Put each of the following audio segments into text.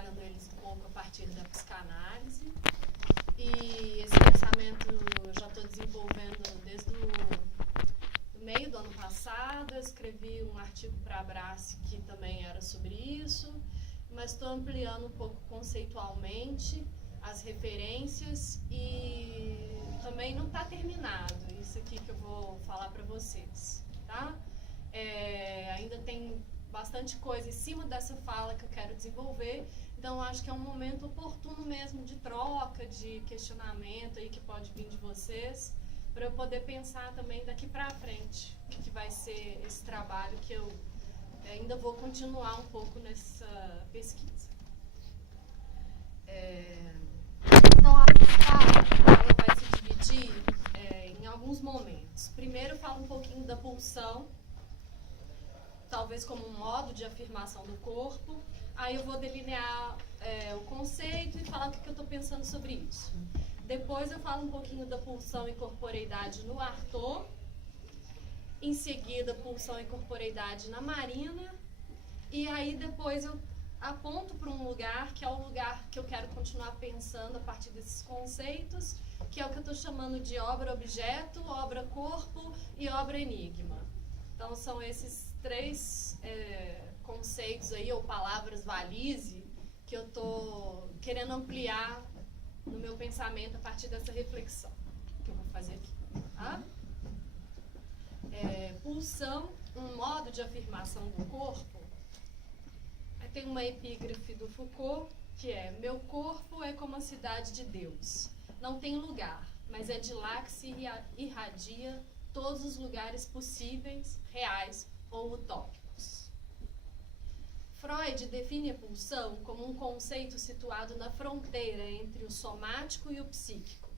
trabalhando eles um pouco a partir da psicanálise. E esse pensamento eu já estou desenvolvendo desde o meio do ano passado. Eu escrevi um artigo para a Abrace que também era sobre isso, mas estou ampliando um pouco conceitualmente as referências e também não está terminado isso aqui que eu vou falar para vocês, tá? Ainda tem bastante coisa em cima dessa fala que eu quero desenvolver, então acho que é um momento oportuno mesmo de troca, de questionamento aí que pode vir de vocês, para eu poder pensar também daqui para frente o que vai ser esse trabalho que eu ainda vou continuar um pouco nessa pesquisa. Então a fala ela vai se dividir em alguns momentos. Primeiro eu falo um pouquinho da pulsão, talvez como um modo de afirmação do corpo. Aí eu vou delinear o conceito e falar o que eu estou pensando sobre isso. Depois eu falo um pouquinho da pulsão e corporeidade no Artaud. Em seguida, pulsão e corporeidade na Marina. E aí depois eu aponto para um lugar que é o lugar que eu quero continuar pensando a partir desses conceitos, que é o que eu estou chamando de obra-objeto, obra-corpo e obra-enigma. Então são esses três conceitos aí, ou palavras valise, que eu estou querendo ampliar no meu pensamento a partir dessa reflexão que eu vou fazer aqui. Tá? Pulsão, um modo de afirmação do corpo. Tem uma epígrafe do Foucault, que é: meu corpo é como a cidade de Deus. Não tem lugar, mas é de lá que se irradia todos os lugares possíveis, reais ou utópicos. Freud define a pulsão como um conceito situado na fronteira entre o somático e o psíquico,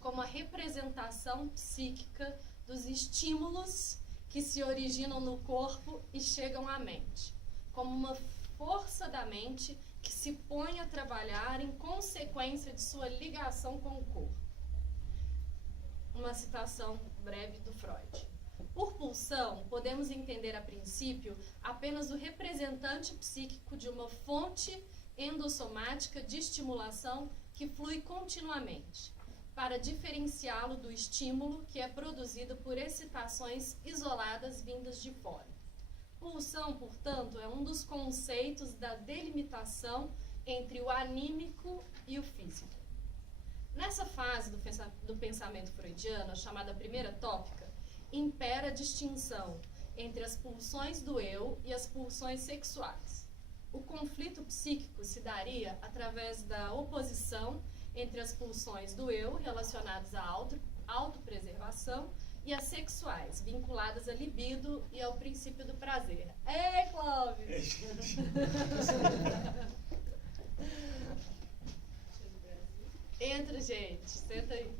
como a representação psíquica dos estímulos que se originam no corpo e chegam à mente, como uma força da mente que se põe a trabalhar em consequência de sua ligação com o corpo. Uma citação breve do Freud. Por pulsão, podemos entender a princípio apenas o representante psíquico de uma fonte endossomática de estimulação que flui continuamente, para diferenciá-lo do estímulo que é produzido por excitações isoladas vindas de fora. Pulsão, portanto, é um dos conceitos da delimitação entre o anímico e o físico. Nessa fase do pensamento freudiano, chamada primeira tópica, impera a distinção entre as pulsões do eu e as pulsões sexuais. O conflito psíquico se daria através da oposição entre as pulsões do eu, relacionadas à autopreservação, e as sexuais, vinculadas à libido e ao princípio do prazer. Ei, Clóvis! Entra, gente. Senta aí.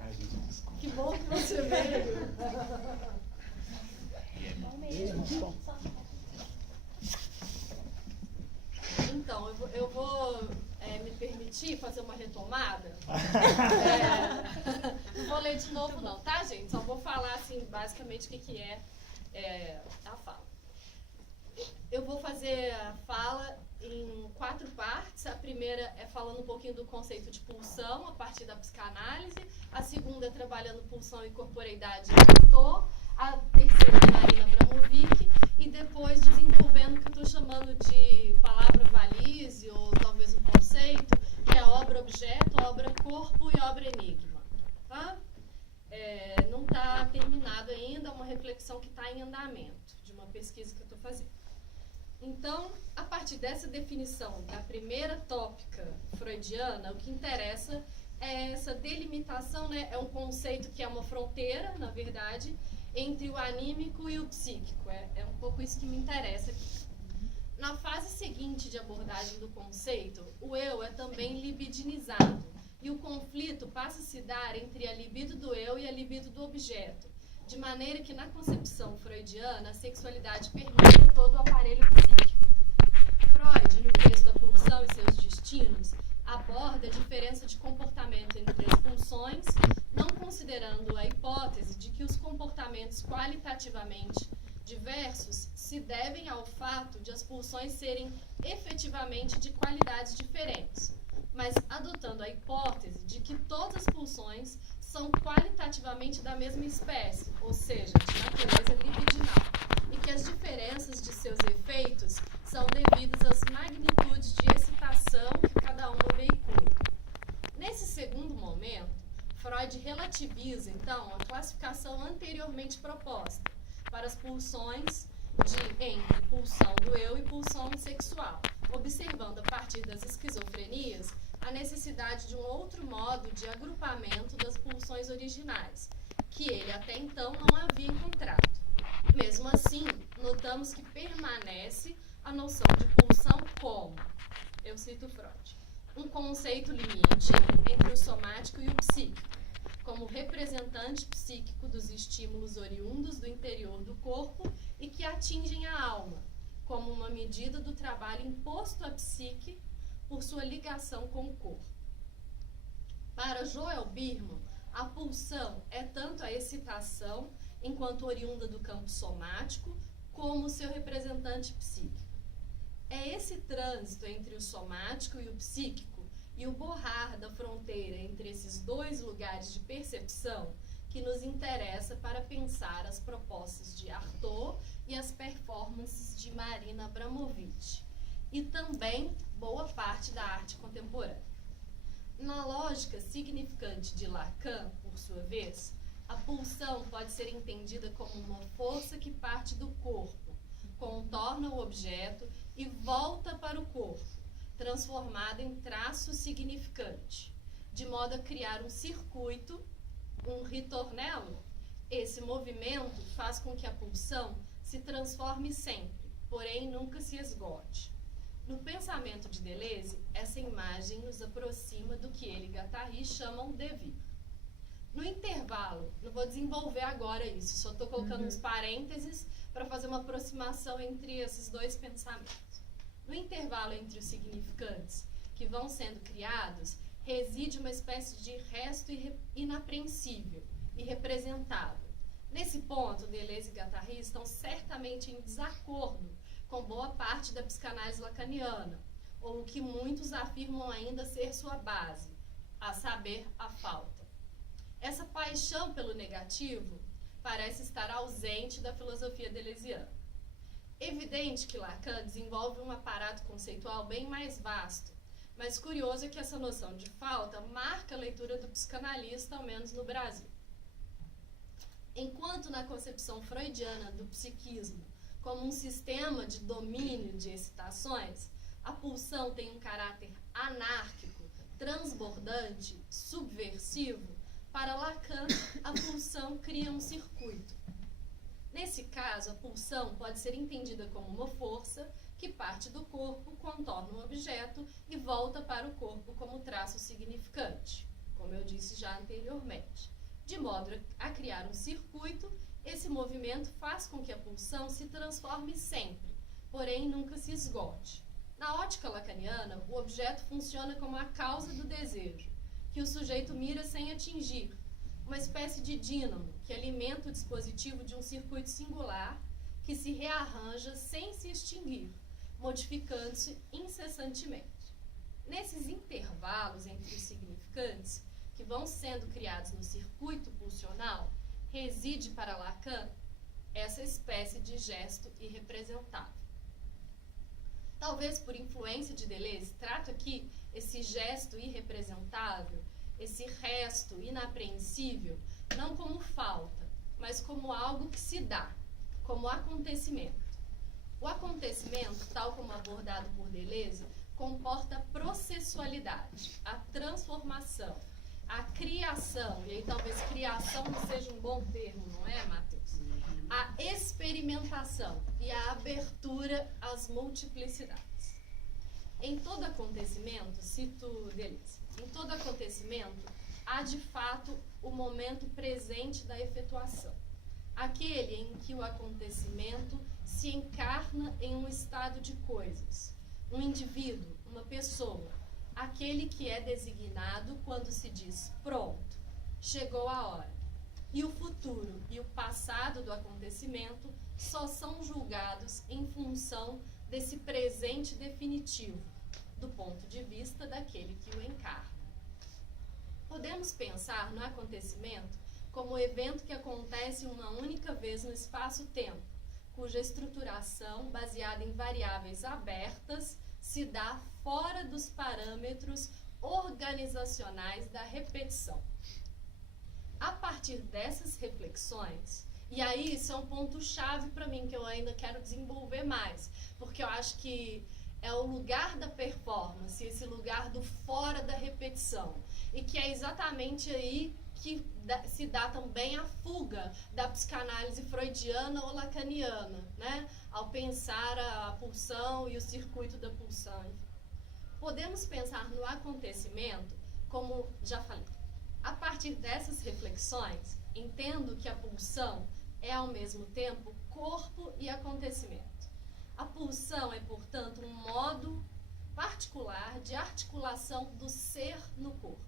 Ai, gente, desculpa. Que bom que você veio. Então, eu vou me permitir fazer uma retomada. Não vou ler de novo não, tá, gente? Só vou falar, assim, basicamente o que é a fala. Eu vou fazer a fala em 4 partes. A primeira é falando um pouquinho do conceito de pulsão, a partir da psicanálise. A segunda é trabalhando pulsão e corporeidade de Artaud. A terceira é Marina Abramovic. E depois desenvolvendo o que eu estou chamando de palavra valise, ou talvez um conceito, que é obra-objeto, obra-corpo e obra-enigma. Tá? Não está terminado ainda, é uma reflexão que está em andamento, de uma pesquisa que eu estou fazendo. Então, a partir dessa definição da primeira tópica freudiana, o que interessa é essa delimitação, né? É um conceito que é uma fronteira, na verdade, entre o anímico e o psíquico. É um pouco isso que me interessa aqui. Na fase seguinte de abordagem do conceito, o eu é também libidinizado, e o conflito passa a se dar entre a libido do eu e a libido do objeto, de maneira que na concepção freudiana a sexualidade permeia todo o aparelho psíquico. Freud, no texto A Pulsão e Seus Destinos, aborda a diferença de comportamento entre as pulsões, não considerando a hipótese de que os comportamentos qualitativamente diversos se devem ao fato de as pulsões serem efetivamente de qualidades diferentes, mas adotando a hipótese de que todas as pulsões são qualitativamente da mesma espécie, ou seja, de natureza libidinal, e que as diferenças de seus efeitos são devidas às magnitudes de excitação que cada uma veicula. Nesse segundo momento, Freud relativiza, então, a classificação anteriormente proposta para as pulsões entre pulsão do eu e pulsão sexual, observando a partir das esquizofrenias a necessidade de um outro modo de agrupamento das pulsões originais, que ele até então não havia encontrado. Mesmo assim, notamos que permanece a noção de pulsão como, eu cito Freud, um conceito limite entre o somático e o psíquico, como representante psíquico dos estímulos oriundos do interior do corpo e que atingem a alma, como uma medida do trabalho imposto à psique por sua ligação com o corpo. Para Joel Birman, a pulsão é tanto a excitação, enquanto oriunda do campo somático, como seu representante psíquico. É esse trânsito entre o somático e o psíquico e o borrar da fronteira entre esses dois lugares de percepção que nos interessa para pensar as propostas de Artaud e as performances de Marina Abramović, e também boa parte da arte contemporânea. Na lógica significante de Lacan, por sua vez, a pulsão pode ser entendida como uma força que parte do corpo, contorna o objeto e volta para o corpo, transformada em traço significante, de modo a criar um circuito, um ritornello. Esse movimento faz com que a pulsão se transforme sempre, porém nunca se esgote. No pensamento de Deleuze, essa imagem nos aproxima do que ele e Guattari chamam de vie. No intervalo, não vou desenvolver agora isso, só estou colocando uns parênteses para fazer uma aproximação entre esses dois pensamentos. No intervalo entre os significantes que vão sendo criados, reside uma espécie de resto inapreensível e representável. Nesse ponto, Deleuze e Guattari estão certamente em desacordo com boa parte da psicanálise lacaniana, ou o que muitos afirmam ainda ser sua base, a saber, a falta. Essa paixão pelo negativo parece estar ausente da filosofia deleuziana. Evidente que Lacan desenvolve um aparato conceitual bem mais vasto, mas curioso é que essa noção de falta marca a leitura do psicanalista, ao menos no Brasil. Enquanto na concepção freudiana do psiquismo como um sistema de domínio de excitações, a pulsão tem um caráter anárquico, transbordante, subversivo, para Lacan, a pulsão cria um circuito. Nesse caso, a pulsão pode ser entendida como uma força que parte do corpo, contorna um objeto e volta para o corpo como traço significante, como eu disse já anteriormente. De modo a criar um circuito, esse movimento faz com que a pulsão se transforme sempre, porém nunca se esgote. Na ótica lacaniana, o objeto funciona como a causa do desejo, que o sujeito mira sem atingir, uma espécie de dínamo que alimenta o dispositivo de um circuito singular que se rearranja sem se extinguir, modificando-se incessantemente. Nesses intervalos entre os significantes, que vão sendo criados no circuito pulsional, reside para Lacan essa espécie de gesto irrepresentável. Talvez por influência de Deleuze, trato aqui esse gesto irrepresentável, esse resto inapreensível, não como falta, mas como algo que se dá, como acontecimento. O acontecimento, tal como abordado por Deleuze, comporta a processualidade, a transformação, a criação, e aí talvez criação não seja um bom termo, não é, Matheus? A experimentação e a abertura às multiplicidades. Em todo acontecimento, cito Deleuze, em todo acontecimento há de fato o momento presente da efetuação, aquele em que o acontecimento se encarna em um estado de coisas, um indivíduo, uma pessoa, aquele que é designado quando se diz pronto, chegou a hora. e o futuro e o passado do acontecimento só são julgados em função desse presente definitivo, do ponto de vista daquele que o encarna. Podemos pensar no acontecimento como o evento que acontece uma única vez no espaço-tempo, cuja estruturação, baseada em variáveis abertas, se dá fora dos parâmetros organizacionais da repetição. A partir dessas reflexões, e aí isso é um ponto-chave para mim, que eu ainda quero desenvolver mais, porque eu acho que é o lugar da performance, esse lugar do fora da repetição, e que é exatamente aí que se dá também a fuga da psicanálise freudiana ou lacaniana, né? Ao pensar a pulsão e o circuito da pulsão. Podemos pensar no acontecimento como, já falei, a partir dessas reflexões, entendo que a pulsão é ao mesmo tempo corpo e acontecimento. A pulsão é, portanto, um modo particular de articulação do ser no corpo,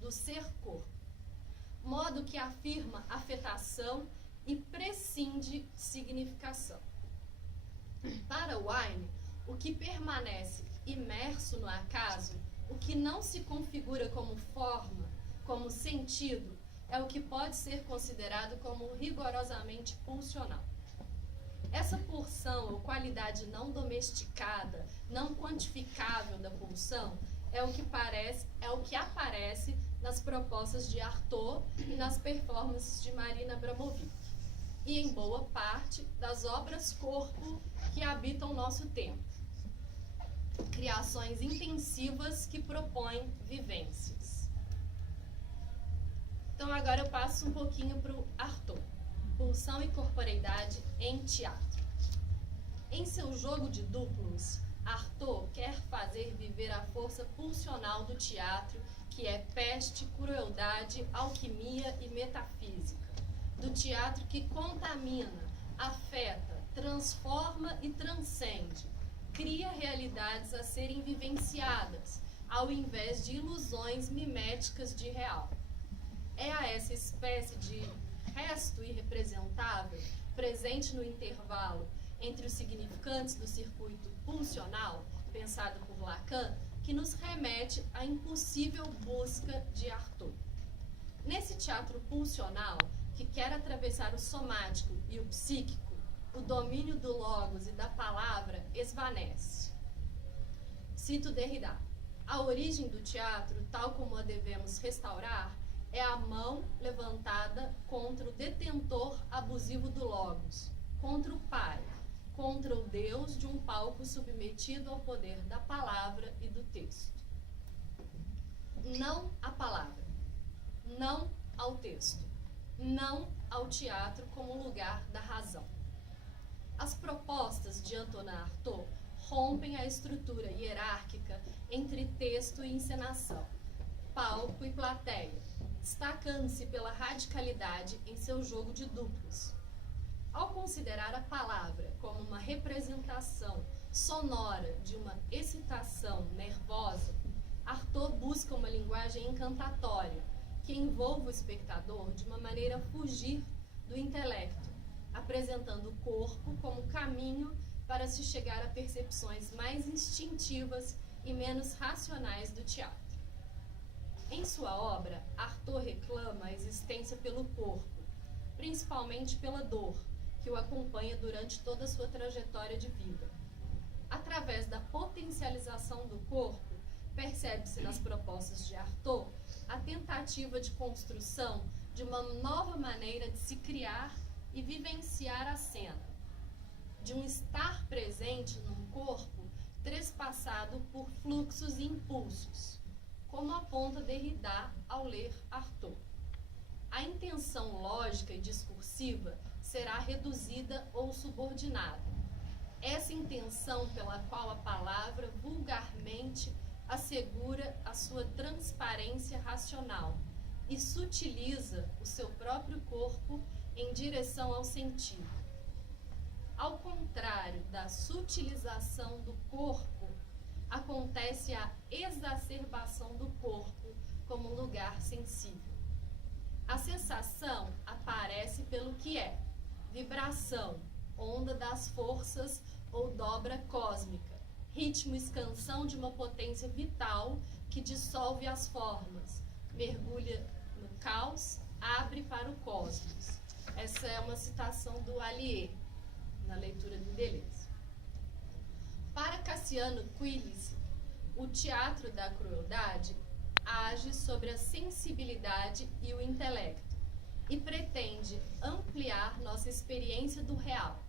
do ser-corpo. Modo que afirma afetação e prescinde significação. Para Wine, o que permanece imerso no acaso, o que não se configura como forma, como sentido, é o que pode ser considerado como rigorosamente pulsional. Essa pulsão ou qualidade não domesticada, não quantificável da pulsão, é o que aparece nas propostas de Artaud e nas performances de Marina Abramovic, e em boa parte das obras-corpo que habitam nosso tempo. Criações intensivas que propõem vivências. Então agora eu passo um pouquinho para o Artaud. Pulsão e corporeidade em teatro. Em seu jogo de duplos, Artaud quer fazer viver a força pulsional do teatro, que é peste, crueldade, alquimia e metafísica. Do teatro que contamina, afeta, transforma e transcende. Cria realidades a serem vivenciadas, ao invés de ilusões miméticas de real. É a essa espécie de resto irrepresentável, presente no intervalo entre os significantes do circuito pulsional, pensado por Lacan, que nos remete à impossível busca de Artaud. Nesse teatro pulsional, que quer atravessar o somático e o psíquico, o domínio do logos e da palavra esvanece. Cito Derrida: a origem do teatro, tal como a devemos restaurar, é a mão levantada contra o detentor abusivo do logos, contra o pai, contra o Deus de um palco submetido ao poder da palavra e do texto. Não à palavra, não ao texto, não ao teatro como lugar da razão. As propostas de Antonin Artaud rompem a estrutura hierárquica entre texto e encenação, palco e plateia, destacando-se pela radicalidade em seu jogo de duplos. Ao considerar a palavra como uma representação sonora de uma excitação nervosa, Artaud busca uma linguagem encantatória que envolva o espectador de uma maneira a fugir do intelecto, apresentando o corpo como caminho para se chegar a percepções mais instintivas e menos racionais do teatro. Em sua obra, Artaud reclama a existência pelo corpo, principalmente pela dor, que o acompanha durante toda a sua trajetória de vida. Através da potencialização do corpo, percebe-se nas propostas de Artaud a tentativa de construção de uma nova maneira de se criar e vivenciar a cena, de um estar presente num corpo trespassado por fluxos e impulsos, como aponta Derrida ao ler Artaud. A intenção lógica e discursiva será reduzida ou subordinada. Essa intenção pela qual a palavra vulgarmente assegura a sua transparência racional e sutiliza o seu próprio corpo em direção ao sentido. Ao contrário da sutilização do corpo, acontece a exacerbação do corpo como lugar sensível. A sensação aparece pelo que é vibração, onda das forças ou dobra cósmica, ritmo e expansão de uma potência vital que dissolve as formas, mergulha no caos, abre para o cosmos. Essa é uma citação do Allier, na leitura do Deleuze. Para Cassiano Quilici, o teatro da crueldade age sobre a sensibilidade e o intelecto e pretende ampliar nossa experiência do real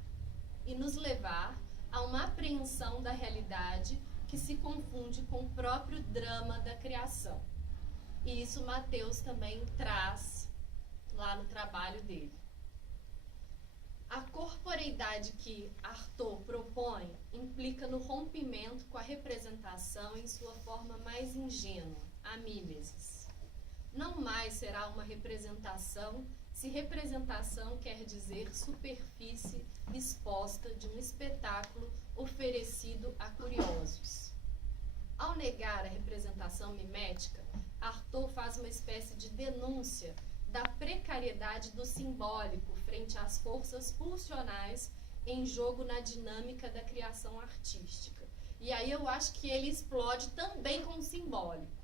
e nos levar a uma apreensão da realidade que se confunde com o próprio drama da criação. E isso Mateus também traz lá no trabalho dele. A corporeidade que Artaud propõe implica no rompimento com a representação em sua forma mais ingênua, a mimesis. Não mais será uma representação, se representação quer dizer superfície exposta de um espetáculo oferecido a curiosos. Ao negar a representação mimética, Artaud faz uma espécie de denúncia da precariedade do simbólico frente às forças pulsionais em jogo na dinâmica da criação artística. E aí eu acho que ele explode também com o simbólico.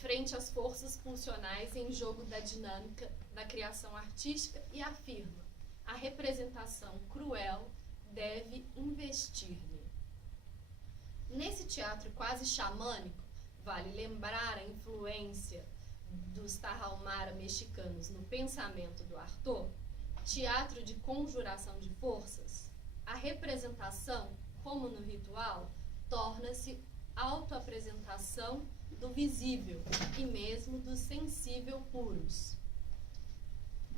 Frente às forças pulsionais em jogo da dinâmica da criação artística e afirma: a representação cruel deve investir-lhe. Nesse teatro quase xamânico, vale lembrar a influência dos Tarahumara mexicanos no pensamento do Artaud, teatro de conjuração de forças, a representação, como no ritual, torna-se autoapresentação do visível e mesmo do sensível puros.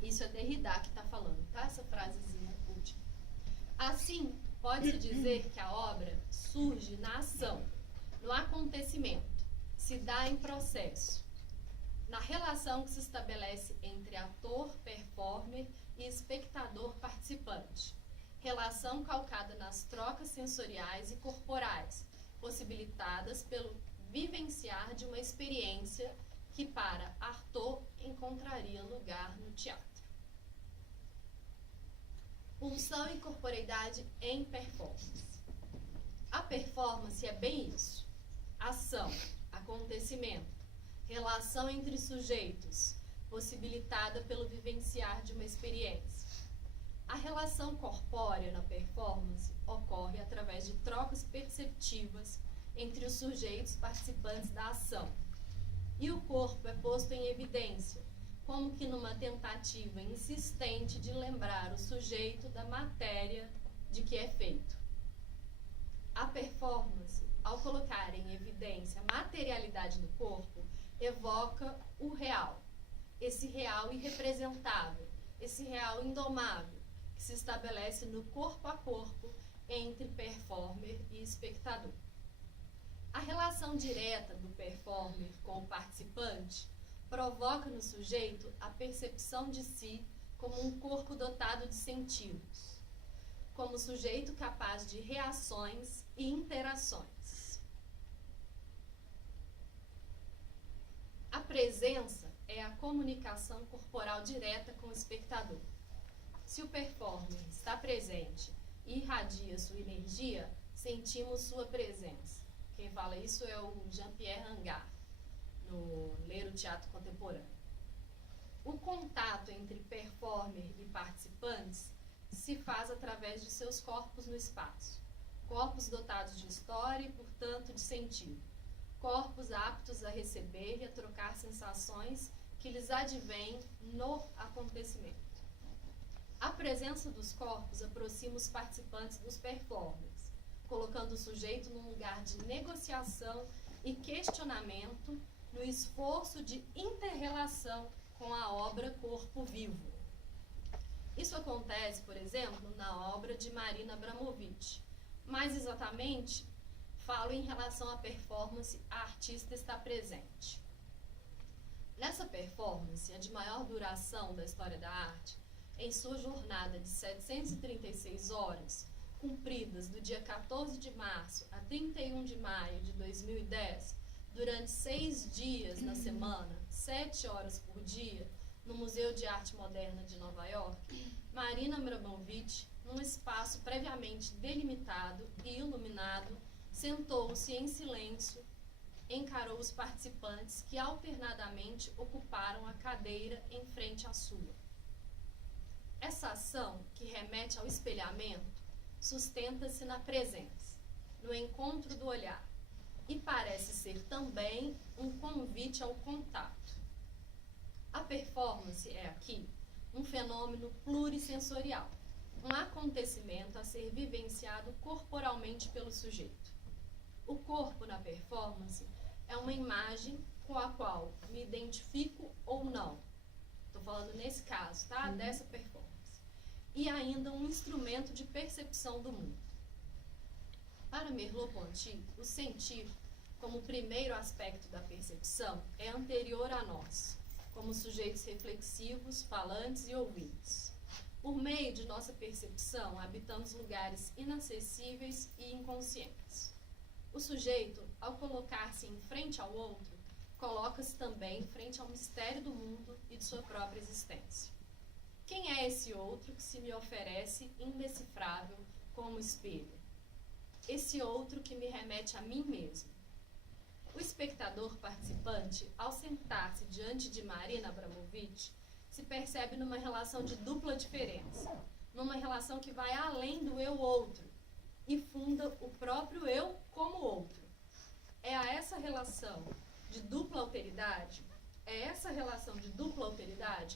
Isso é Derrida que está falando, tá? Essa frasezinha última. Assim, pode-se dizer que a obra surge na ação, no acontecimento, se dá em processo, na relação que se estabelece entre ator, performer e espectador participante. Relação calcada nas trocas sensoriais e corporais, possibilitadas pelo vivenciar de uma experiência que para Artaud encontraria lugar no teatro. Pulsão e corporeidade em performance. A performance é bem isso: ação, acontecimento, relação entre sujeitos, possibilitada pelo vivenciar de uma experiência. A relação corpórea na performance ocorre através de trocas perceptivas entre os sujeitos participantes da ação. E o corpo é posto em evidência, como que numa tentativa insistente de lembrar o sujeito da matéria de que é feito. A performance, ao colocar em evidência a materialidade do corpo, evoca o real, esse real irrepresentável, esse real indomável, que se estabelece no corpo a corpo entre performer e espectador. A relação direta do performer com o participante provoca no sujeito a percepção de si como um corpo dotado de sentidos, como sujeito capaz de reações e interações. A presença é a comunicação corporal direta com o espectador. Se o performer está presente e irradia sua energia, sentimos sua presença. Quem fala isso é o Jean-Pierre Angar, no Ler o Teatro Contemporâneo. O contato entre performer e participantes se faz através de seus corpos no espaço. Corpos dotados de história e, portanto, de sentido. Corpos aptos a receber e a trocar sensações que lhes advêm no acontecimento. A presença dos corpos aproxima os participantes dos performers, colocando o sujeito num lugar de negociação e questionamento no esforço de inter-relação com a obra Corpo Vivo. Isso acontece, por exemplo, na obra de Marina Abramović. Mais exatamente, falo em relação à performance A Artista Está Presente. Nessa performance, a de maior duração da história da arte, em sua jornada de 736 horas, cumpridas do dia 14 de março a 31 de maio de 2010, durante 6 dias na semana, 7 horas por dia, no Museu de Arte Moderna de Nova York, Marina Abramović, num espaço previamente delimitado e iluminado, sentou-se em silêncio, encarou os participantes que alternadamente ocuparam a cadeira em frente à sua. Essa ação, que remete ao espelhamento, sustenta-se na presença, no encontro do olhar, e parece ser também um convite ao contato. A performance é aqui um fenômeno plurissensorial, um acontecimento a ser vivenciado corporalmente pelo sujeito. O corpo na performance é uma imagem com a qual me identifico ou não. Estou falando nesse caso, tá? Dessa performance. E ainda um instrumento de percepção do mundo. Para Merleau-Ponty, o sentir, como primeiro aspecto da percepção, é anterior a nós, como sujeitos reflexivos, falantes e ouvintes. Por meio de nossa percepção, habitamos lugares inacessíveis e inconscientes. O sujeito, ao colocar-se em frente ao outro, coloca-se também frente ao mistério do mundo e de sua própria existência. Quem é esse outro que se me oferece indecifrável como espelho? Esse outro que me remete a mim mesmo. O espectador participante, ao sentar-se diante de Marina Abramović, se percebe numa relação de dupla diferença, numa relação que vai além do eu-outro e funda o próprio eu como outro. É a essa relação de dupla alteridade,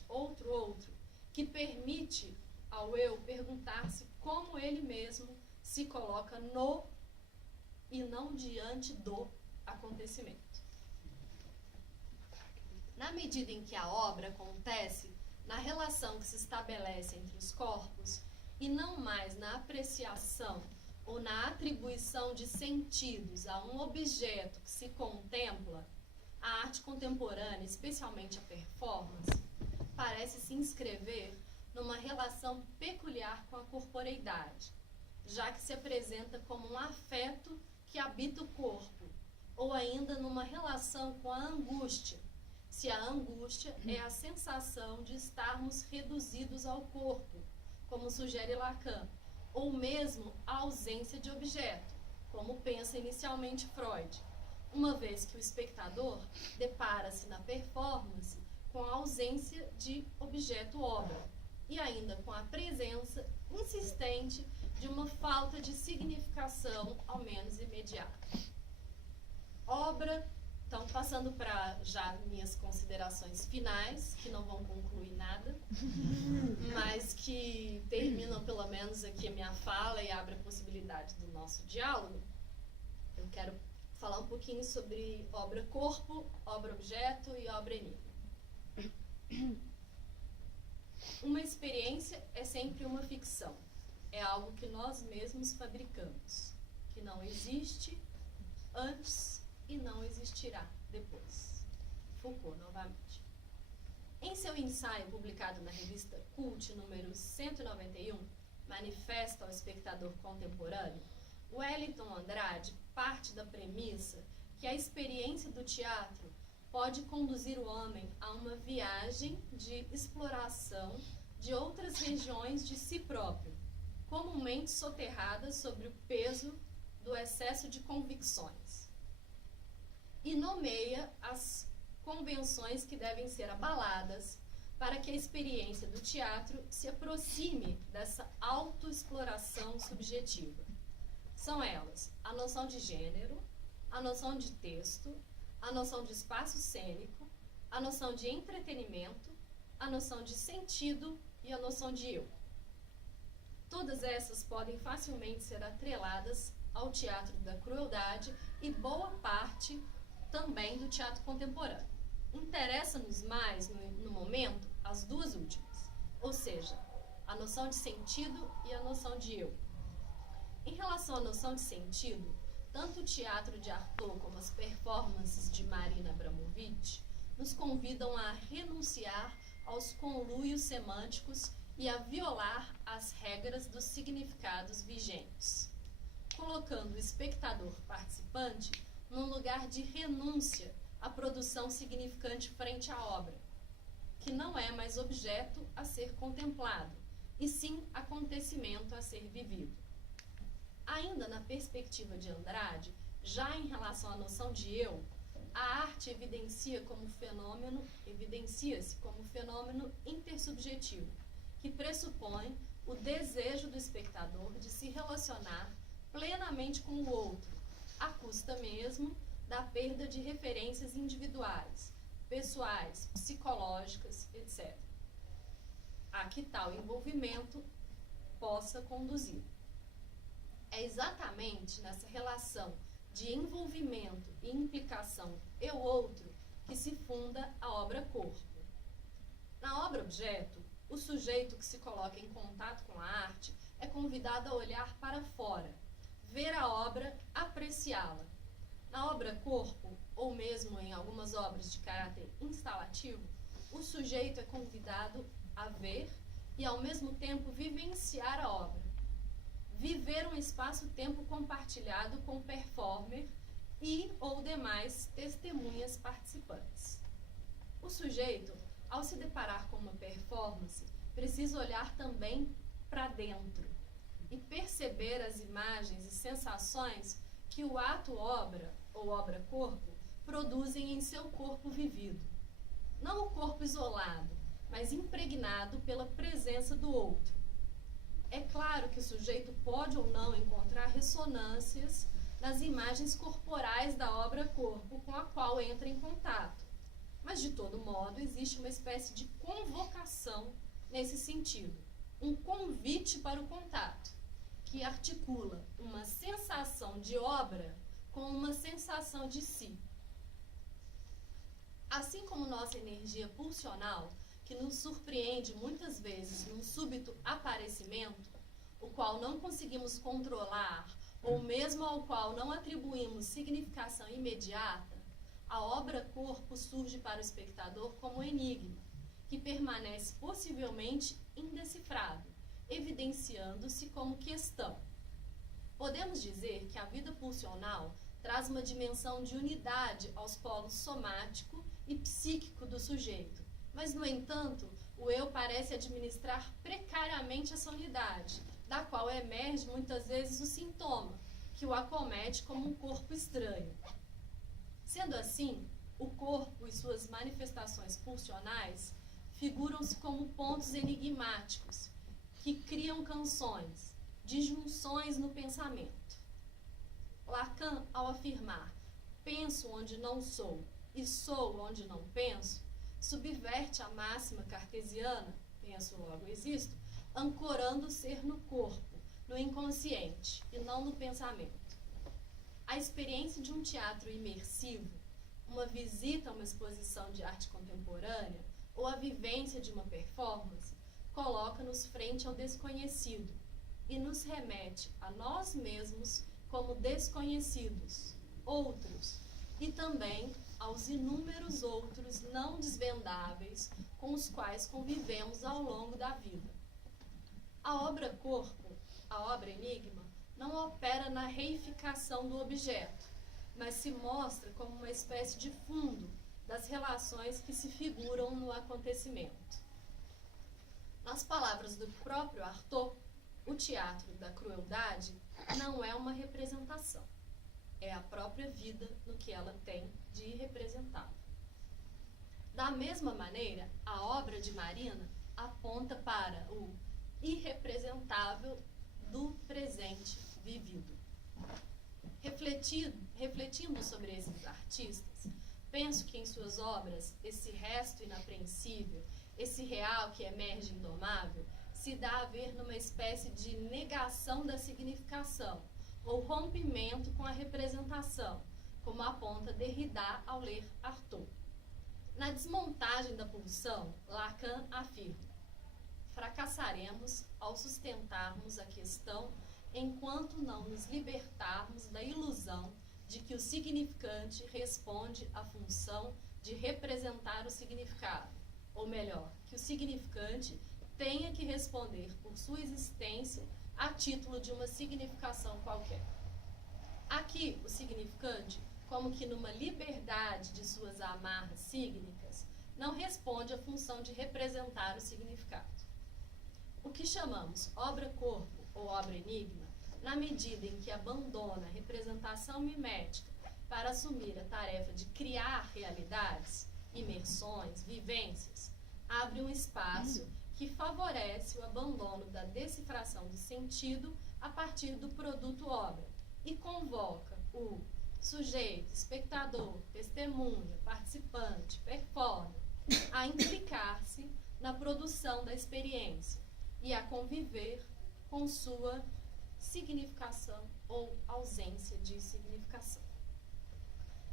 outro-outro, que permite ao eu perguntar-se como ele mesmo se coloca no e não diante do acontecimento. Na medida em que a obra acontece na relação que se estabelece entre os corpos e não mais na apreciação ou na atribuição de sentidos a um objeto que se contempla, a arte contemporânea, especialmente a performance, parece se inscrever numa relação peculiar com a corporeidade, já que se apresenta como um afeto que habita o corpo, ou ainda numa relação com a angústia, se a angústia é a sensação de estarmos reduzidos ao corpo, como sugere Lacan, ou mesmo a ausência de objeto, como pensa inicialmente Freud, uma vez que o espectador depara-se na performance com a ausência de objeto-obra e ainda com a presença insistente de uma falta de significação, ao menos imediata. Obra, então, passando para já minhas considerações finais, que não vão concluir nada, mas que terminam pelo menos aqui a minha fala e abrem a possibilidade do nosso diálogo. Eu quero falar um pouquinho sobre obra-corpo, obra-objeto e obra-enigma. Uma experiência é sempre uma ficção. É algo que nós mesmos fabricamos, que não existe antes e não existirá depois. Foucault, novamente. Em seu ensaio publicado na revista Cult, número 191, Manifesto ao Espectador Contemporâneo, Wellington Andrade parte da premissa que a experiência do teatro pode conduzir o homem a uma viagem de exploração de outras regiões de si próprio, comumente soterradas sobre o peso do excesso de convicções, e nomeia as convenções que devem ser abaladas para que a experiência do teatro se aproxime dessa autoexploração subjetiva. São elas a noção de gênero, a noção de texto, a noção de espaço cênico, a noção de entretenimento, a noção de sentido e a noção de eu. Todas essas podem facilmente ser atreladas ao teatro da crueldade e boa parte também do teatro contemporâneo. Interessa-nos mais, no momento, as duas últimas, ou seja, a noção de sentido e a noção de eu. Em relação à noção de sentido, tanto o teatro de Artaud como as performances de Marina Abramović nos convidam a renunciar aos conluios semânticos e a violar as regras dos significados vigentes, colocando o espectador participante num lugar de renúncia à produção significante frente à obra, que não é mais objeto a ser contemplado, e sim acontecimento a ser vivido. Ainda na perspectiva de Andrade, já em relação à noção de eu, a arte evidencia-se como fenômeno intersubjetivo, que pressupõe o desejo do espectador de se relacionar plenamente com o outro, à custa mesmo da perda de referências individuais, pessoais, psicológicas, etc., a que tal envolvimento possa conduzir. É exatamente nessa relação de envolvimento e implicação eu-outro que se funda a obra-corpo. Na obra-objeto, o sujeito que se coloca em contato com a arte é convidado a olhar para fora, ver a obra, apreciá-la. Na obra-corpo, ou mesmo em algumas obras de caráter instalativo, o sujeito é convidado a ver e, ao mesmo tempo, vivenciar a obra. Viver um espaço-tempo compartilhado com o performer e ou demais testemunhas participantes. O sujeito, ao se deparar com uma performance, precisa olhar também para dentro e perceber as imagens e sensações que o ato obra ou obra-corpo produzem em seu corpo vivido. Não o corpo isolado, mas impregnado pela presença do outro. É claro que o sujeito pode ou não encontrar ressonâncias nas imagens corporais da obra-corpo com a qual entra em contato. Mas, de todo modo, existe uma espécie de convocação nesse sentido, um convite para o contato, que articula uma sensação de obra com uma sensação de si. Assim como nossa energia pulsional, que nos surpreende muitas vezes num súbito aparecimento, o qual não conseguimos controlar ou mesmo ao qual não atribuímos significação imediata, a obra-corpo surge para o espectador como um enigma, que permanece possivelmente indecifrado, evidenciando-se como questão. Podemos dizer que a vida pulsional traz uma dimensão de unidade aos polos somático e psíquico do sujeito, mas, no entanto, o eu parece administrar precariamente essa unidade, da qual emerge muitas vezes o sintoma, que o acomete como um corpo estranho. Sendo assim, o corpo e suas manifestações pulsionais figuram-se como pontos enigmáticos, que criam canções, disjunções no pensamento. Lacan, ao afirmar penso onde não sou e sou onde não penso, subverte a máxima cartesiana, penso logo existo, ancorando o ser no corpo, no inconsciente e não no pensamento. A experiência de um teatro imersivo, uma visita a uma exposição de arte contemporânea ou a vivência de uma performance coloca-nos frente ao desconhecido e nos remete a nós mesmos como desconhecidos, outros, e também aos inúmeros outros não desvendáveis com os quais convivemos ao longo da vida. A obra-corpo, a obra-enigma, não opera na reificação do objeto, mas se mostra como uma espécie de fundo das relações que se figuram no acontecimento. Nas palavras do próprio Artaud, o teatro da crueldade não é uma representação, é a própria vida no que ela tem de irrepresentável. Da mesma maneira, a obra de Marina aponta para o irrepresentável do presente vivido. Refletindo sobre esses artistas, penso que em suas obras, esse resto inapreensível, esse real que emerge indomável, se dá a ver numa espécie de negação da significação, ou rompimento com a representação, como aponta Derrida ao ler Artaud. Na desmontagem da pulsão, Lacan afirma: fracassaremos ao sustentarmos a questão enquanto não nos libertarmos da ilusão de que o significante responde à função de representar o significado, ou melhor, que o significante tenha que responder por sua existência a título de uma significação qualquer. Aqui, o significante como que numa liberdade de suas amarras sígnicas, não responde à função de representar o significado. O que chamamos obra-corpo ou obra-enigma, na medida em que abandona a representação mimética para assumir a tarefa de criar realidades, imersões, vivências, abre um espaço que favorece o abandono da decifração do sentido a partir do produto obra e convoca o sujeito, espectador, testemunha, participante, performer a implicar-se na produção da experiência e a conviver com sua significação ou ausência de significação.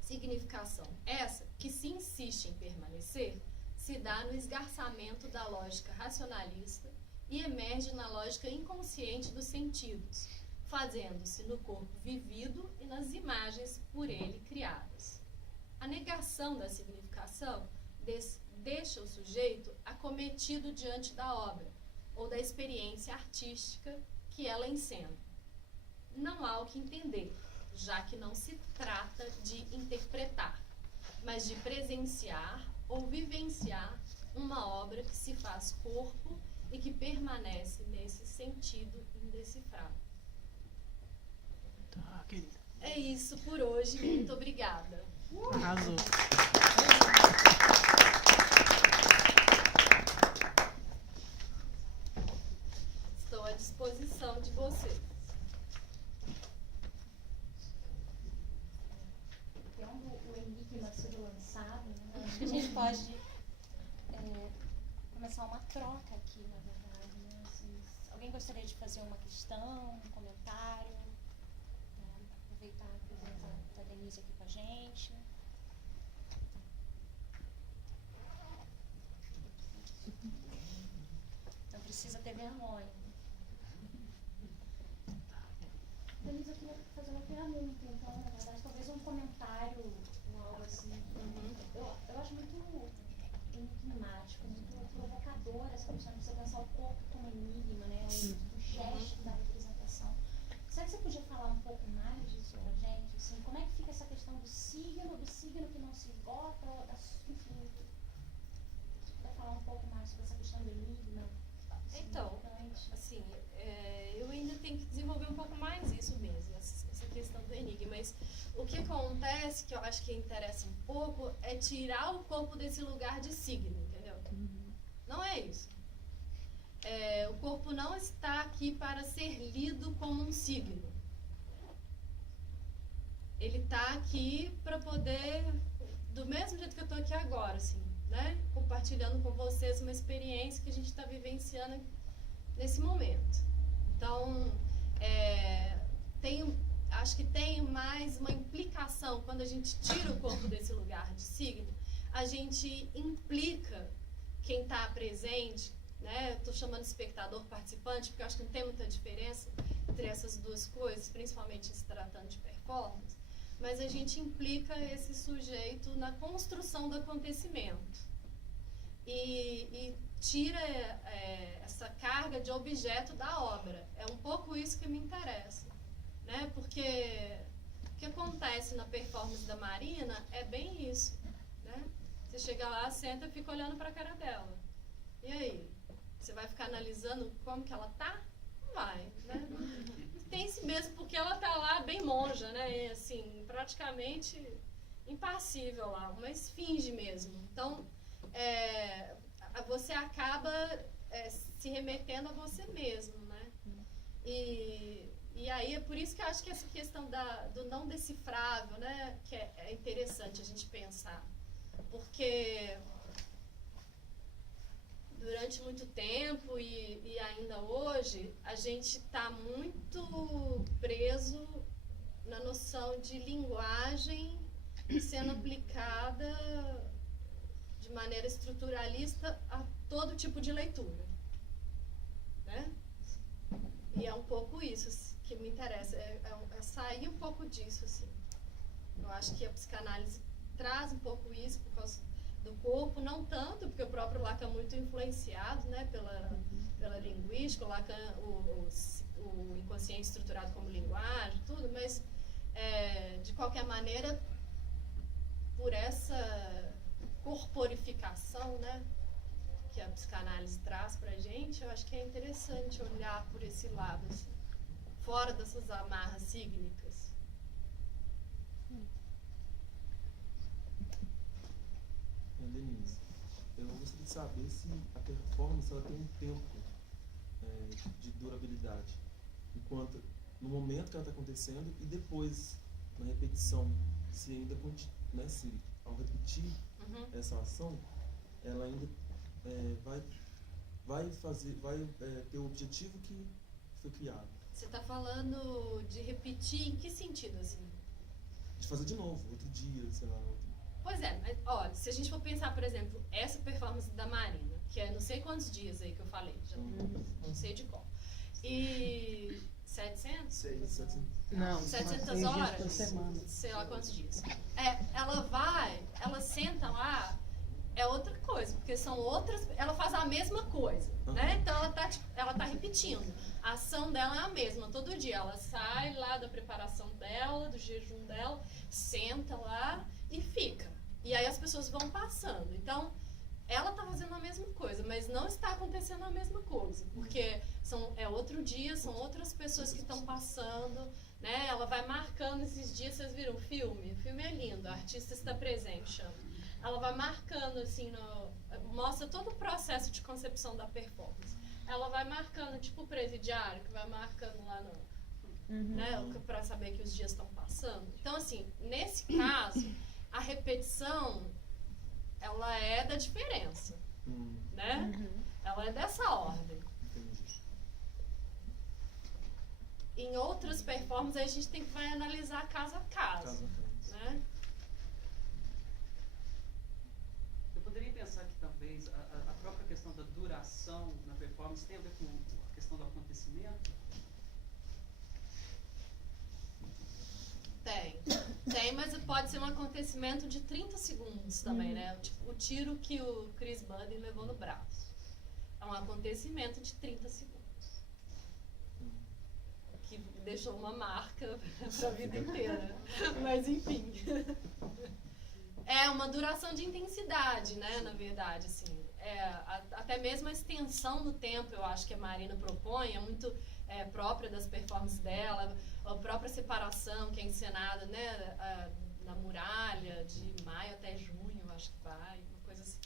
Significação essa que, se insiste em permanecer, se dá no esgarçamento da lógica racionalista e emerge na lógica inconsciente dos sentidos, fazendo-se no corpo vivido e nas imagens por ele criadas. A negação da significação deixa o sujeito acometido diante da obra ou da experiência artística que ela encena. Não há o que entender, já que não se trata de interpretar, mas de presenciar ou vivenciar uma obra que se faz corpo e que permanece nesse sentido indecifrável. Tá, querida. É isso por hoje. Muito obrigada. Arrasou. Estou à disposição de vocês. Tendo o enigma sido lançado, né, acho que a gente pode começar uma troca aqui, na verdade. Né? Assim, alguém gostaria de fazer uma questão, um comentário? Aproveitar a presença da Denise aqui com a gente. Não precisa ter vergonha. Denise, eu queria fazer uma pergunta, então, na verdade, talvez um comentário ou algo assim. Eu acho muito enigmático, muito provocador essa questão de você pensar o corpo como enigma, né? O gesto da representação. Será que você podia falar um pouco mais disso pra gente? Assim, como é que fica essa questão do signo que não se esgota, enfim, para falar um pouco mais sobre essa questão do enigma? Então, assim, eu ainda tenho que desenvolver um pouco mais isso mesmo, essa questão do enigma, mas o que acontece, que eu acho que interessa um pouco, é tirar o corpo desse lugar de signo, entendeu? Não é isso. O corpo não está aqui para ser lido como um signo. Ele está aqui para poder, do mesmo jeito que eu estou aqui agora, assim, né? Compartilhando com vocês uma experiência que a gente está vivenciando nesse momento. Então, acho que tem mais uma implicação quando a gente tira o corpo desse lugar de signo, a gente implica quem está presente, né? Estou chamando de espectador participante, porque eu acho que não tem muita diferença entre essas duas coisas, principalmente se tratando de performance, mas a gente implica esse sujeito na construção do acontecimento e tira essa carga de objeto da obra. É um pouco isso que me interessa, né? Porque o que acontece na performance da Marina é bem isso, né? Você chega lá, senta e fica olhando para a cara dela. E aí? Você vai ficar analisando como que ela tá? Não vai, né? Tem esse mesmo, porque ela tá lá bem monja, né? E, assim, praticamente impassível lá, uma esfinge mesmo. Então, você acaba se remetendo a você mesmo, né? E aí é por isso que eu acho que essa questão do não decifrável, né? Que é interessante a gente pensar. Porque durante muito tempo e ainda hoje, a gente está muito preso na noção de linguagem sendo aplicada de maneira estruturalista a todo tipo de leitura, né? E é um pouco isso que me interessa, é sair um pouco disso, assim. Eu acho que a psicanálise traz um pouco isso por causa do corpo, não tanto, porque o próprio Lacan é muito influenciado, né, pela linguística, o Lacan, o inconsciente estruturado como linguagem, tudo, mas de qualquer maneira por essa corporificação, né, que a psicanálise traz pra gente, eu acho que é interessante olhar por esse lado, assim, fora dessas amarras cígnicas. Denise, eu gostaria de saber se a performance ela tem um tempo de durabilidade, enquanto no momento que ela está acontecendo e depois na repetição, se ainda né, se ao repetir essa ação, ela ainda vai ter o objetivo que foi criado. Você está falando de repetir em que sentido, assim? De fazer de novo, outro dia, sei lá. Pois é, mas olha, se a gente for pensar, por exemplo, essa performance da Marina, que é não sei quantos dias aí que eu falei, já não sei de qual. E 700? 700. Não, 700 horas? por semana. Sei lá quantos dias. Ela senta lá, é outra coisa, porque são outras, ela faz a mesma coisa, né? Então ela tá repetindo. A ação dela é a mesma, todo dia. Ela sai lá da preparação dela, do jejum dela, senta lá e fica. E aí as pessoas vão passando. Então, ela tá fazendo a mesma coisa, mas não está acontecendo a mesma coisa, porque é outro dia, são outras pessoas que estão passando, né? Ela vai marcando esses dias, vocês viram o filme? O filme é lindo, a artista está presente, chama. Ela vai marcando, assim, mostra todo o processo de concepção da performance. Ela vai marcando, tipo o presidiário, que vai marcando lá né, para saber que os dias estão passando. Então, assim, nesse caso, a repetição, ela é da diferença, né? Ela é dessa ordem. Entendi. Em outras performances, a gente vai analisar caso a caso, né? Eu poderia pensar que talvez a própria questão da duração na performance tem a ver com a questão do acontecimento? Tem, mas pode ser um acontecimento de 30 segundos também, né? Tipo, o tiro que o Chris Bundy levou no braço. É um acontecimento de 30 segundos. Que deixou uma marca pra vida inteira. Mas enfim. É uma duração de intensidade, né? Na verdade, assim. Até mesmo a extensão do tempo, eu acho que a Marina propõe, é muito própria das performances dela. A própria separação que é encenada, né, na muralha, de maio até junho, eu acho que vai, uma coisa assim.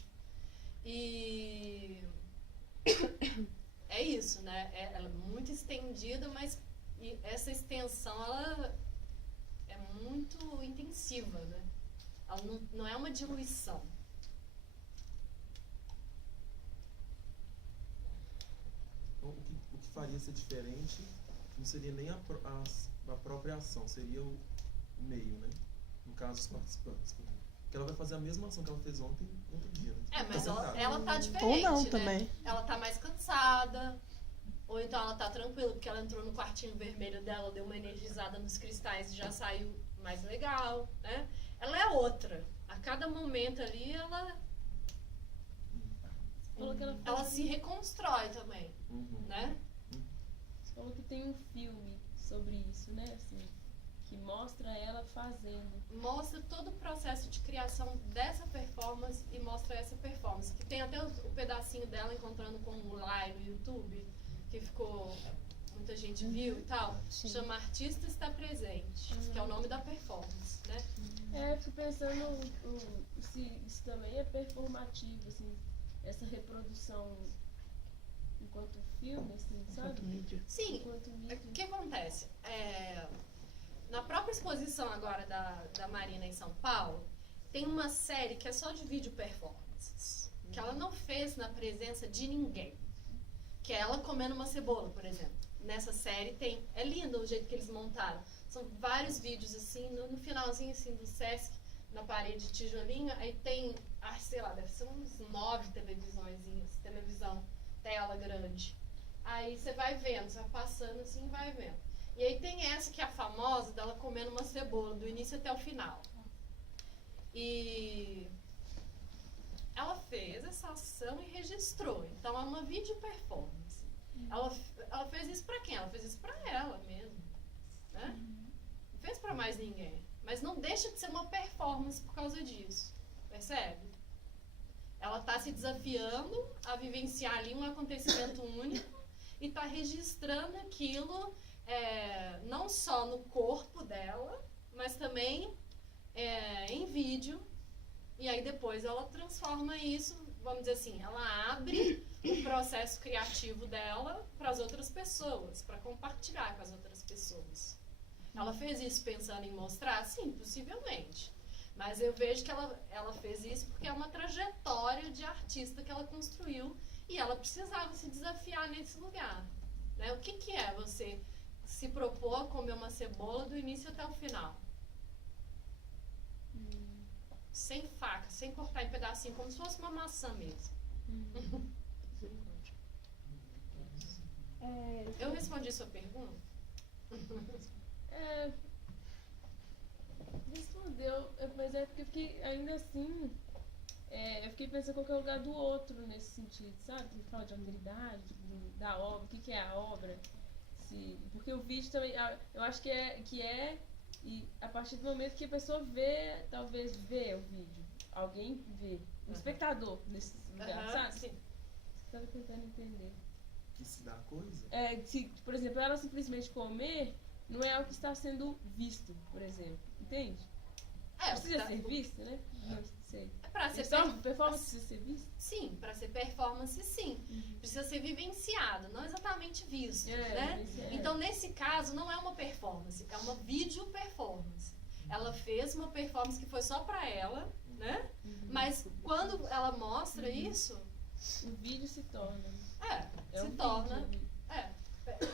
E é isso, né? Ela é muito estendida, mas essa extensão ela é muito intensiva, né? Ela não é uma diluição. Então, o que faria ser diferente não seria nem a própria ação, seria o meio, né? No caso, os participantes. Porque ela vai fazer a mesma ação que ela fez ontem, outro dia, né? Mas ela tá diferente, ou não, né? também. Ela tá mais cansada, ou então ela tá tranquila, porque ela entrou no quartinho vermelho dela, deu uma energizada nos cristais e já saiu mais legal, né? Ela é outra. A cada momento ali, ela se reconstrói também, né? Você falou que tem um filme sobre isso, né? Assim, que mostra ela fazendo. Mostra todo o processo de criação dessa performance e mostra essa performance. Que tem até o pedacinho dela encontrando com o Lai no YouTube, que ficou... muita gente viu e tal. Sim. Chama Artista Está Presente, que é o nome da performance, né? Eu fico pensando se isso também é performativo, assim, essa reprodução enquanto filme, assim, sabe? Mídia. Sim, Enquanto mídia. o que acontece? Na própria exposição agora da Marina em São Paulo, tem uma série que é só de vídeo performances, que ela não fez na presença de ninguém. Que é ela comendo uma cebola, por exemplo. Nessa série tem... É lindo o jeito que eles montaram. São vários vídeos, assim, no finalzinho, assim, do Sesc, na parede de tijolinho, aí tem, sei lá, deve ser uns 9 televisõezinhas, televisão, tela grande. Aí você vai vendo, você vai passando assim e vai vendo. E aí tem essa que é a famosa, dela comendo uma cebola, do início até o final. E ela fez essa ação e registrou. Então é uma vídeo performance. Ela fez isso pra quem? Ela fez isso pra ela mesmo, né? Não fez pra mais ninguém. Mas não deixa de ser uma performance por causa disso. Percebe? Ela está se desafiando a vivenciar ali um acontecimento único e está registrando aquilo não só no corpo dela, mas também em vídeo. E aí depois ela transforma isso, vamos dizer assim, ela abre o processo criativo dela para as outras pessoas, para compartilhar com as outras pessoas. Ela fez isso pensando em mostrar? Sim, possivelmente. Mas eu vejo que ela fez isso porque é uma trajetória de artista que ela construiu e ela precisava se desafiar nesse lugar. Né? O que é você se propor a comer uma cebola do início até o final? Sem faca, sem cortar em pedacinho, como se fosse uma maçã mesmo. Eu respondi sua pergunta? Respondeu, mas é porque eu fiquei, ainda assim, eu fiquei pensando qual que é o lugar do outro nesse sentido, sabe? Você fala de alteridade, da obra, o que é a obra. Porque o vídeo também, eu acho que e a partir do momento que a pessoa vê, talvez vê o vídeo, alguém vê, um espectador nesse lugar, sabe? Sim. Estava tentando entender. Que se dá coisa? Por exemplo, ela simplesmente comer não é algo que está sendo visto, por exemplo, entende? Precisa ser visto, né? Não sei. Pra ser performance precisa ser vista? Sim, para ser performance, sim. Precisa ser vivenciado, não exatamente visto, né? Então, nesse caso, não é uma performance, é uma vídeo performance. Ela fez uma performance que foi só para ela, né? Mas quando ela mostra isso... O vídeo se torna. Se torna...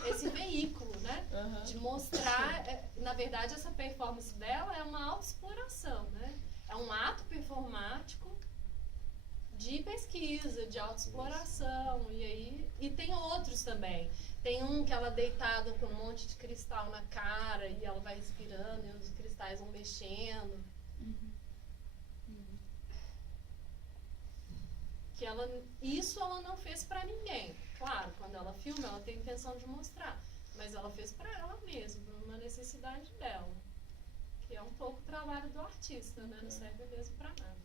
esse veículo, né? De mostrar... na verdade, essa performance dela é uma autoexploração, né? É um ato performático de pesquisa, de autoexploração. E tem outros também. Tem um que ela deitada com um monte de cristal na cara e ela vai respirando e os cristais vão mexendo. Isso ela não fez pra ninguém. Claro, quando ela filma, ela tem a intenção de mostrar. Mas ela fez pra ela mesma, por uma necessidade dela. Que é um pouco o trabalho do artista, né? Não serve mesmo pra nada.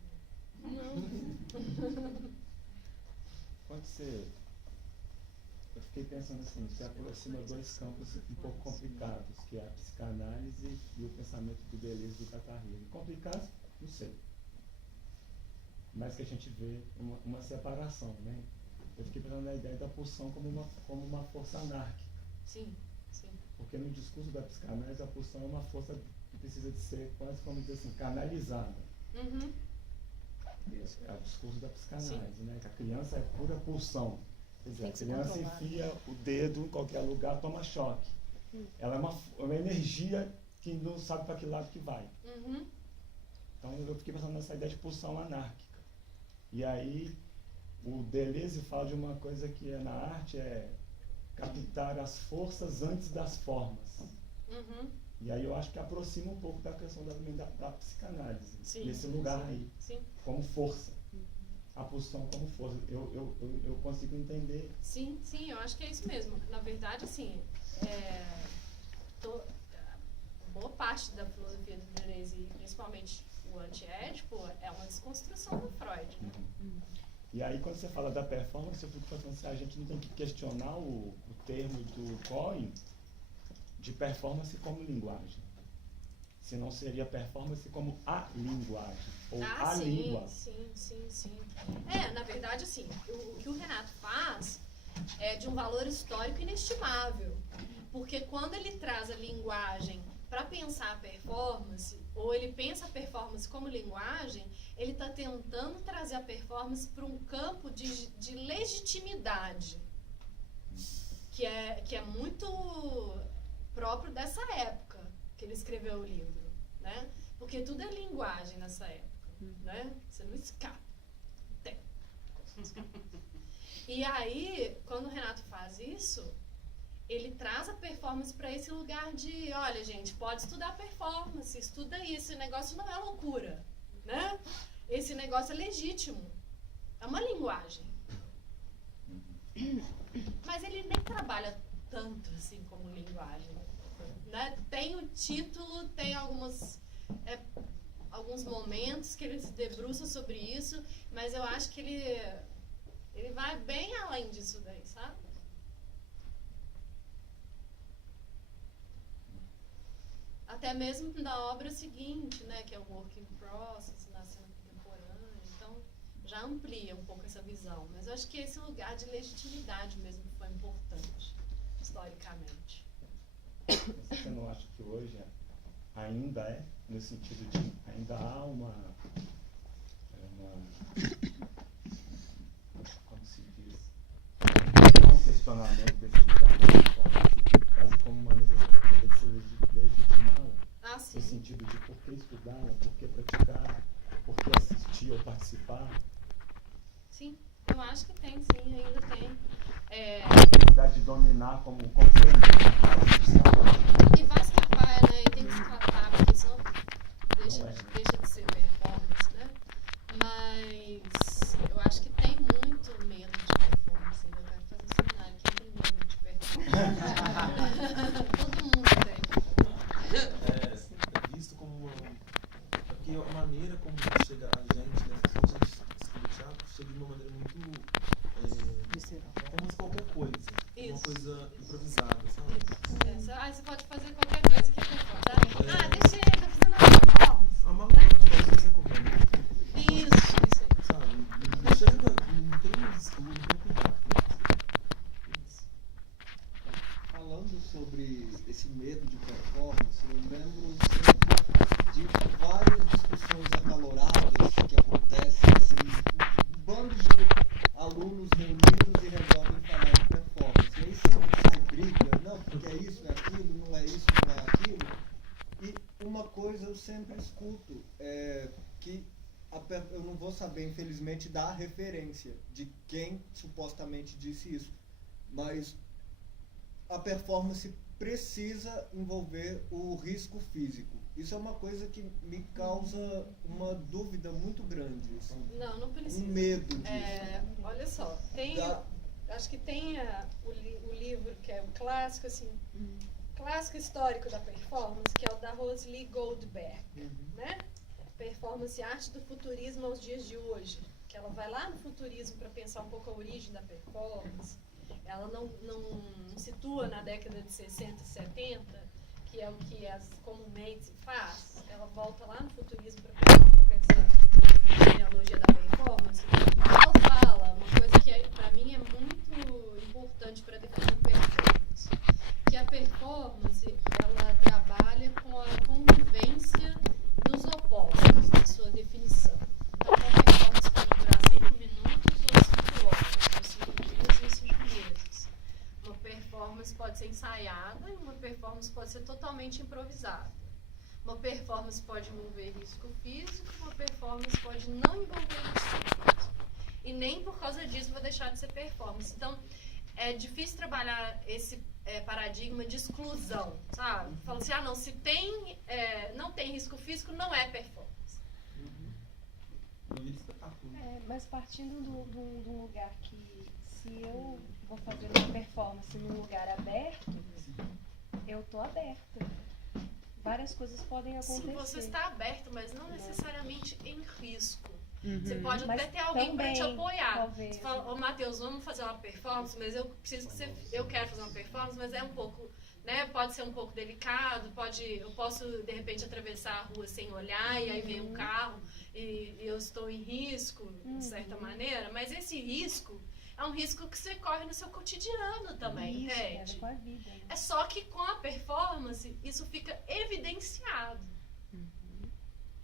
Quando você... Eu fiquei pensando assim, você aproxima dois campos um pouco complicados, que é a psicanálise e o pensamento do Deleuze e do Guattari. Complicados, não sei. Mas que a gente vê uma separação, né? Eu fiquei pensando na ideia da pulsão como uma força anárquica. Sim. Porque no discurso da psicanálise, a pulsão é uma força que precisa de ser quase como dizer assim, canalizada. É o discurso da psicanálise, né? Que a criança é pura pulsão. Quer dizer, a criança enfia o dedo em qualquer lugar, toma choque. Ela é uma energia que não sabe para que lado que vai. Então eu fiquei pensando nessa ideia de pulsão anárquica. E aí o Deleuze fala de uma coisa que na arte é captar as forças antes das formas. E aí eu acho que aproxima um pouco da questão da psicanálise, nesse lugar aí, como força. A pulsão como força. Eu consigo entender. Sim, eu acho que é isso mesmo. Na verdade, assim, boa parte da filosofia do Deleuze, e principalmente o antiédipo, é uma desconstrução do Freud, né? E aí, quando você fala da performance, eu fico pensando assim, a gente não tem que questionar o termo do Cohen de performance como linguagem. Senão seria performance como a linguagem, ou a língua. Sim. Na verdade, assim, o que o Renato faz é de um valor histórico inestimável. Porque quando ele traz a linguagem para pensar a performance, ou ele pensa a performance como linguagem, ele está tentando trazer a performance para um campo de legitimidade, que é muito próprio dessa época que ele escreveu o livro, né? Porque tudo é linguagem nessa época, né? Você não escapa. Tem. E aí, quando o Renato faz isso, ele traz a performance para esse lugar de, olha, gente, pode estudar performance, estuda isso, esse negócio não é loucura, né? Esse negócio é legítimo, é uma linguagem. Mas ele nem trabalha tanto assim como linguagem, né? Tem o título, tem algumas alguns momentos que ele se debruça sobre isso, mas eu acho que ele vai bem além disso daí, sabe? Até mesmo da obra seguinte, né, que é o Work in Process, na cena contemporânea, então já amplia um pouco essa visão, mas eu acho que esse lugar de legitimidade mesmo foi importante, historicamente. Você não acha que hoje ainda é, no sentido de ainda há como se diz, um questionamento desse lugar de performance, quase como uma necessidade de se legitimá-la, Sim. no sentido de por que estudá-la, por que praticar, por que assistir ou participar? Sim, eu acho que tem, sim, ainda tem. A necessidade de dominar como conceito. E vai escapar, né? E tem que escapar, porque senão deixa de ser performance, né? Mas eu acho que tem muito medo de performance. Eu quero fazer um seminário que tem medo de performance. Todo mundo tem. É visto como porque a maneira como chega a gente, né? Quando a gente escreve teatro, chega de uma maneira muito como se qualquer coisa. Uma coisa improvisada, sabe? Você pode fazer qualquer coisa que for, tá? Deixa eu tô fazendo uma performance. A maior parte das coisas você correndo. Isso aí. Sabe? Não chega, não tem estudo, não tem cuidado. Falando sobre esse medo de performance, eu lembro sempre de várias discussões acaloradas que acontecem, assim, um bando de alunos reunidos e resolvem falar de performance. E aí sempre sai briga, não, porque é isso, é aquilo, não é isso, não é aquilo. E uma coisa eu sempre escuto, que eu não vou saber, infelizmente, dar a referência de quem supostamente disse isso, mas a performance precisa envolver o risco físico. Isso é uma coisa que me causa uma dúvida muito grande. Assim, não precisa. Um medo disso. Olha só, acho que tem o livro que é um clássico, assim, clássico histórico da performance, que é o da Rosalie Goldberg, né? Performance e Arte do Futurismo aos Dias de Hoje, que ela vai lá no futurismo para pensar um pouco a origem da performance. Ela não situa na década de 60 e 70, que é o que comumente se faz. Ela volta lá no futurismo para pensar um pouco essa genealogia da performance. Ela fala uma coisa que para mim é muito importante para definir performance, que a performance ela trabalha com a convivência dos opostos, na sua definição. Então, uma performance pode durar 5 minutos ou 5 horas, ou 5 dias ou 5 meses. Uma performance pode ser ensaiada e uma performance pode ser totalmente improvisada. Uma performance pode envolver risco físico, uma performance pode não envolver risco físico. E nem por causa disso vai deixar de ser performance. Então, é difícil trabalhar esse paradigma de exclusão, sabe? Fala assim, não, se não tem risco físico, não é performance. Mas partindo de um lugar que, se eu vou fazer uma performance num lugar aberto, eu tô aberta. Várias coisas podem acontecer. Sim, você está aberto, mas não necessariamente em risco. Uhum. Você pode Mas até ter alguém para te apoiar. Talvez. Você fala, Matheus, vamos fazer uma performance, mas eu preciso que eu quero fazer uma performance, mas é um pouco, né? Pode ser um pouco delicado, eu posso de repente atravessar a rua sem olhar e aí vem um carro e eu estou em risco, de certa maneira, mas esse risco é um risco que você corre no seu cotidiano também, Isso, entende? com a vida, né? É só que com a performance isso fica evidenciado.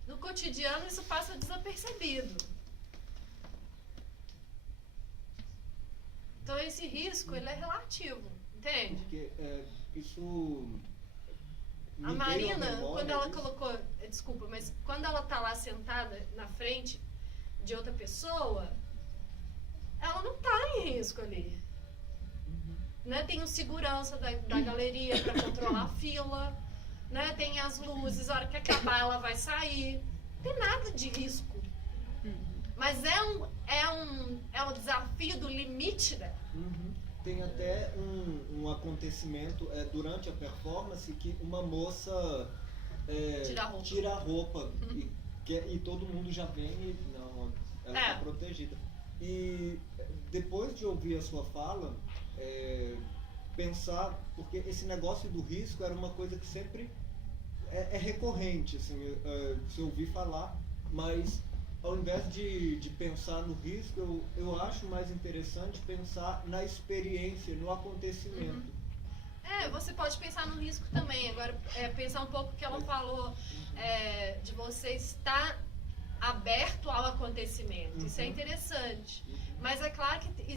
No cotidiano isso passa desapercebido. Então esse risco ele é relativo, entende? Porque isso... A Marina, quando ela colocou... Desculpa, mas quando ela tá lá sentada na frente de outra pessoa, ela não tá em risco ali. Né? Tem o segurança da galeria para controlar a fila, né? Tem as luzes, a hora que acabar ela vai sair. Não tem nada de risco. Mas é um desafio do limite dela. Tem até um acontecimento durante a performance que uma moça tira a roupa e todo mundo já vem e não, ela está protegida. E depois de ouvir a sua fala, pensar, porque esse negócio do risco era uma coisa que sempre é recorrente, assim, se ouvir falar, mas ao invés de pensar no risco, eu acho mais interessante pensar na experiência, no acontecimento. Você pode pensar no risco também. Agora, pensar um pouco o que ela falou, de você estar aberto ao acontecimento. Isso é interessante. Mas é claro que